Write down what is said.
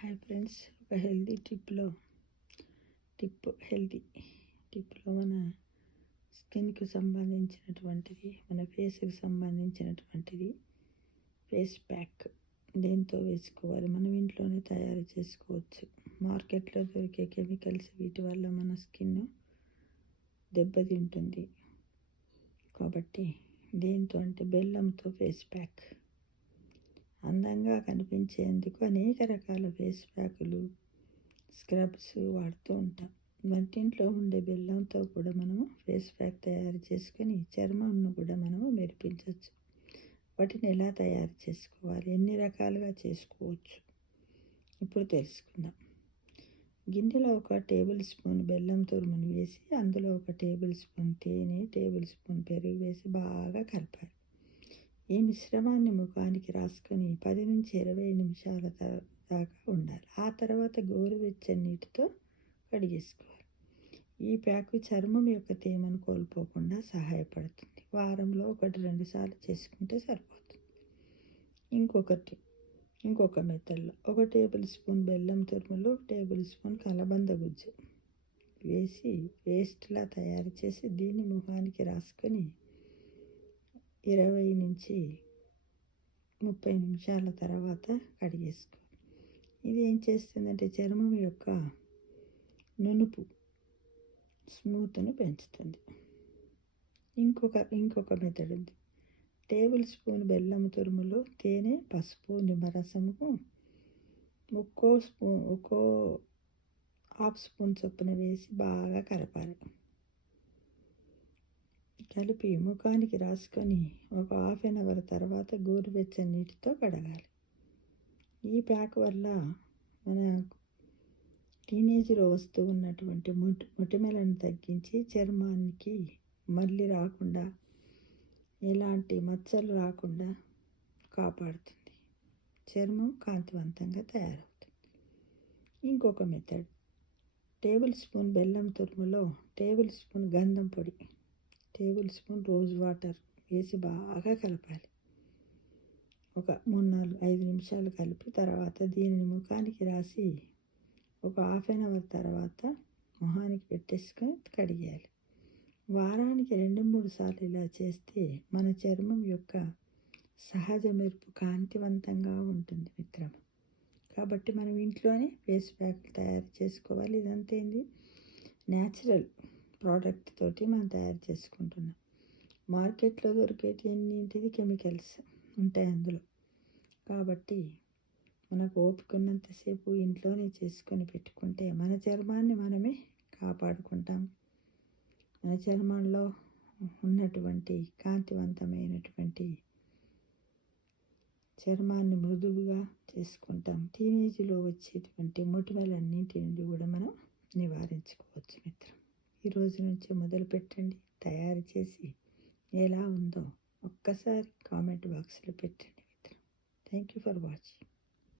Hi friends, ఒక healthy టిప్లో మన స్కిన్కి సంబంధించినటువంటిది, మన ఫేస్కి సంబంధించినటువంటిది ఫేస్ ప్యాక్. దేంతో వేసుకోవాలి, మనం ఇంట్లోనే తయారు చేసుకోవచ్చు. మార్కెట్లో దొరికే కెమికల్స్ వీటి వల్ల మన స్కిన్ దెబ్బతింటుంది. కాబట్టి దేంతో అంటే బెల్లంతో ఫేస్ ప్యాక్. అందంగా కనిపించేందుకు అనేక రకాల ఫేస్ ప్యాకులు, స్క్రబ్స్ వాడుతూ ఉంటాం. వంటింట్లో ఉండే బెల్లంతో కూడా మనము ఫేస్ ప్యాక్ తయారు చేసుకొని చర్మంను కూడా మనము మెరిపించవచ్చు. వాటిని ఎలా తయారు చేసుకోవాలి, ఎన్ని రకాలుగా చేసుకోవచ్చు ఇప్పుడు తెలుసుకుందాం. గిన్నెలో ఒక టేబుల్ స్పూన్ బెల్లం తురుమును వేసి అందులో ఒక టేబుల్ స్పూన్ తేనె, టేబుల్ స్పూన్ పెరుగు వేసి బాగా కలపాలి. ఈ మిశ్రమాన్ని ముఖానికి రాసుకొని 10 నుంచి 20 నిమిషాల దాకా ఉండాలి. ఆ తర్వాత గోరువెచ్చని నీటితో కడిగేసుకోవాలి. ఈ ప్యాకు చర్మం యొక్క తేమను కోల్పోకుండా సహాయపడుతుంది. వారంలో 1-2 సార్లు చేసుకుంటే సరిపోతుంది. ఇంకొక మెథడ్లో 1 టేబుల్ స్పూన్ బెల్లం తురుములో 1 టేబుల్ స్పూన్ కలబంద గుజ్జు వేసి పేస్ట్లా తయారు చేసి దీన్ని ముఖానికి రాసుకొని 20 నుంచి 30 నిమిషాల తర్వాత కడిగేసుకోవాలి. ఇది ఏం చేస్తుందంటే చర్మం యొక్క నునుపు, స్మూత్ను పెంచుతుంది. ఇంకొక మెథడ్ ఉంది. టేబుల్ స్పూన్ బెల్లం తురుములో తేనె, పసుపు, నిమ్మరసము ఒక్కో హాఫ్ స్పూన్ చొప్పున వేసి బాగా కలిపి ముఖానికి రాసుకొని ఒక హాఫ్ అన్ అవర్ తర్వాత గోరువెచ్చని నీటితో కడగాలి. ఈ ప్యాక్ వల్ల మన టీనేజ్లో వస్తూ ఉన్నటువంటి మొటిమలను తగ్గించి చర్మానికి మళ్ళీ రాకుండా, ఎలాంటి మచ్చలు రాకుండా కాపాడుతుంది. చర్మం కాంతివంతంగా తయారవుతుంది. ఇంకొక మెథడ్, టేబుల్ స్పూన్ బెల్లం తురుములో టేబుల్ స్పూన్ గంధం పొడి, టేబుల్ స్పూన్ రోజ్ వాటర్ వేసి బాగా కలపాలి. ఒక 3-4-5 నిమిషాలు కలిపి తర్వాత దీనిని ముఖానికి రాసి ఒక హాఫ్ అన్ అవర్ తర్వాత మొహానికి పెట్టేసుకొని కడిగేయాలి. వారానికి 2-3 సార్లు ఇలా చేస్తే మన చర్మం యొక్క సహజ మెరుపు కాంతివంతంగా ఉంటుంది మిత్రమా. కాబట్టి మనం ఇంట్లోనే ఫేస్ ప్యాక్లు తయారు చేసుకోవాలి. ఇదంతా న్యాచురల్ ప్రోడక్ట్ తోటి మనం తయారు చేసుకుంటున్నాం. మార్కెట్లో దొరికేటి ఎన్నింటిది కెమికల్స్ ఉంటాయి అందులో. కాబట్టి మనకు ఓపిక ఉన్నంతసేపు ఇంట్లోనే చేసుకొని పెట్టుకుంటే మన చర్మాన్ని మనమే కాపాడుకుంటాం. మన చర్మంలో ఉన్నటువంటి కాంతివంతమైనటువంటి చర్మాన్ని మృదువుగా చేసుకుంటాం. టీనేజ్లో వచ్చేటువంటి మొటిమలన్నింటి నుండి కూడా మనం నివారించుకోవచ్చు మిత్రం. ఈ రోజు నుంచి మొదలు పెట్టండి. తయారు చేసి ఎలా ఉందో ఒక్కసారి కామెంట్ బాక్స్లో పెట్టండి మిత్రం. Thank you for watching.